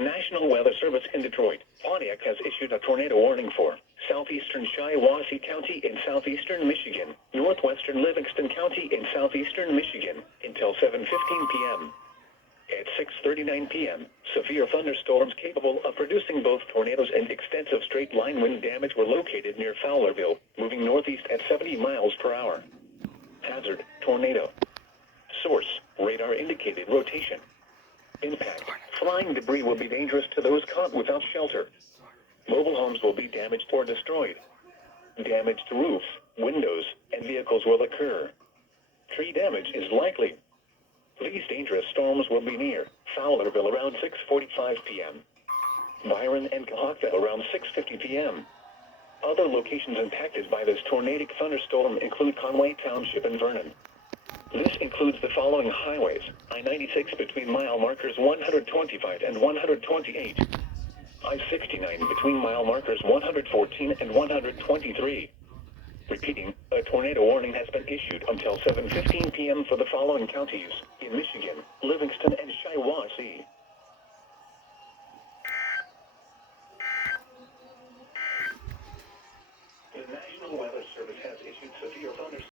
National Weather Service in Detroit, Pontiac has issued a tornado warning for southeastern Shiawassee County in southeastern Michigan, northwestern Livingston County in southeastern Michigan, until 7:15 p.m. At 6:39 p.m., severe thunderstorms capable of producing both tornadoes and extensive straight-line wind damage were located near Fowlerville, moving northeast at 70 miles per hour. Hazard, tornado. Source, radar indicated rotation. Impact, flying debris will be dangerous to those caught without shelter. Mobile homes will be damaged or destroyed. Damage to roofs, windows, and vehicles will occur. Tree damage is likely. These dangerous storms will be near Fowlerville around 6:45 p.m. Byron and Cohocton around 6:50 p.m. Other locations impacted by this tornadic thunderstorm include Conway Township and Vernon. This includes the following highways: I-96 between mile markers 125 and 128. I-69 between mile markers 114 and 123. Repeating, a tornado warning has been issued until 7:15 p.m. for the following counties in Michigan: Livingston and Shiawassee.